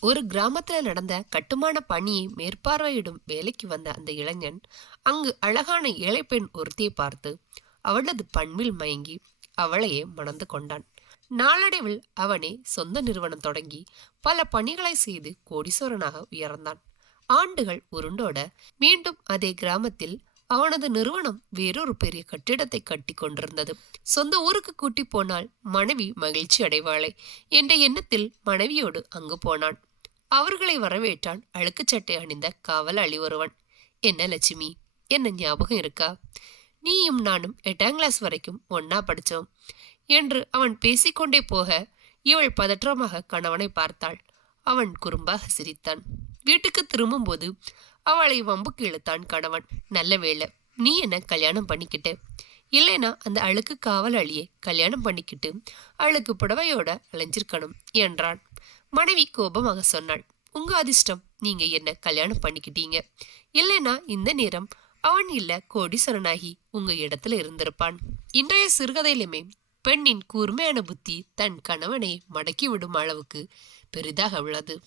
ஒரு கிராமத்துல நடந்த கட்டுமான பணியை மேற்பார்வையிடும் வேலைக்கு வந்த அந்த இளைஞன் அங்கு அழகான ஏழை பெண் ஒருத்தியை பார்த்து அவளது பண்பில் மயங்கி அவளையே மணந்து கொண்டான். நாளடைவில் அவனே சொந்த நிறுவனம் தொடங்கி பல பணிகளை செய்து கோடீஸ்வரனாக உயர்ந்தான். ஆண்டுகள் உருண்டோட மீண்டும் அதே கிராமத்தில் அவனது நிறுவனம் வேறொரு பெரிய கட்டிடத்தை கட்டி கொண்டிருந்தது. சொந்த ஊருக்கு கூட்டி போனால் மனைவி மகிழ்ச்சி அடைவாளே என்ற எண்ணத்தில் மனைவியோடு அங்கு போனான். அவர்களை வரவேற்றான் அழுக்குச் சட்டை அணிந்த காவலாளி ஒருவன் என்ன லட்சுமி என்ன ஞாபகம் இருக்கா? நீயும் நானும் எட்டாம் கிளாஸ் வரைக்கும் ஒன்னா படிச்சோம் என்று அவன் பேசிக்கொண்டே போக இவள் பதற்றமாக கணவனை பார்த்தாள். அவன் குறும்பாக சிரித்தான். வீட்டுக்கு திரும்பும்போது அவளை வம்புக்கு இழுத்தான் கணவன். நல்ல வேலை நீ என்ன கல்யாணம் பண்ணிக்கிட்ட? இல்லைனா அந்த அழுக்கு காவலாளியை கல்யாணம் பண்ணிக்கிட்டு அழுக்கு புடவையோட அலைஞ்சிருக்கணும் என்றான். மனைவி கோபமாக சொன்னாள். உங்க அதிர்ஷ்டம் நீங்க என்ன கல்யாணம் பண்ணிக்கிட்டீங்க? இல்லைனா இந்த நேரம் அவன் இல்ல கோடீஸ்வரனாகி உங்க இடத்துல இருந்திருப்பான். இன்றைய சிறுகதையிலுமே பெண்ணின் கூர்மையான புத்தி தன் கணவனை மடக்கி விடும் அளவுக்கு பெரிதாக உள்ளது.